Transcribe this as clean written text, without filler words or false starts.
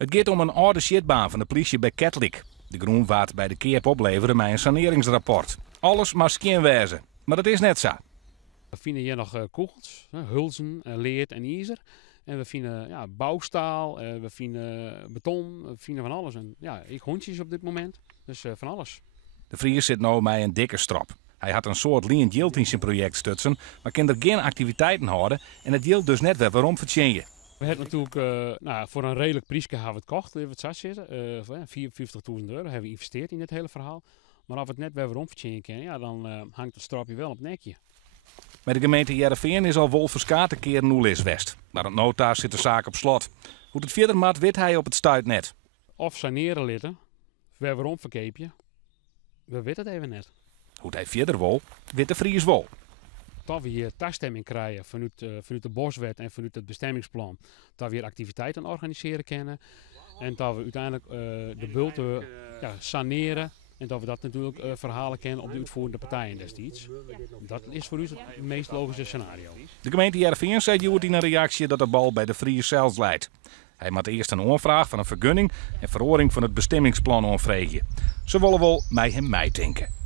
Het gaat om een oude shitbaan van de politie bij Ketlik. De groen waard bij de Keep opleveren met een saneringsrapport. Alles maar skinwezen. Maar dat is net zo. We vinden hier nog kogels, hulzen, leert en ijzer. En we vinden bouwstaal, we vinden beton, we vinden van alles. En ik hondjes op dit moment, dus van alles. De Vries zit nu met een dikke strop. Hij had een soort lean yield in zijn project stutsen, maar kan er geen activiteiten houden en het yield dus net weer waarom vertjen. We hebben natuurlijk voor een redelijk prijsje hebben we het kocht, even het zat zitten. €54.000 hebben we geïnvesteerd in dit hele verhaal. Maar als we het net weer waarom vertjen kunnen, dan hangt het stropje wel op het nekje. Bij de gemeente Heerenveen is al wolverskaat een keer nul is west. Maar op notaar zit de zaak op slot. Hoe het verder maat weet hij op het stuitnet. Of saneren litten, weer waarom verkeepje. We weten het even net. Hoe hij verder wil, weet de Vries wel. Dat we hier taststemming krijgen vanuit de boswet en vanuit het bestemmingsplan. Dat we hier activiteiten organiseren kunnen. En dat we uiteindelijk de bulten saneren. En dat we dat natuurlijk verhalen kennen op de uitvoerende partijen destijds. Dat is voor u het meest logische scenario. De gemeente Heerenveen zei Joert in een reactie dat de bal bij de Vries zelfs leidt. Hij moet eerst een aanvraag van een vergunning en verhoring van het bestemmingsplan aanvragen. Ze willen wel mij hem denken.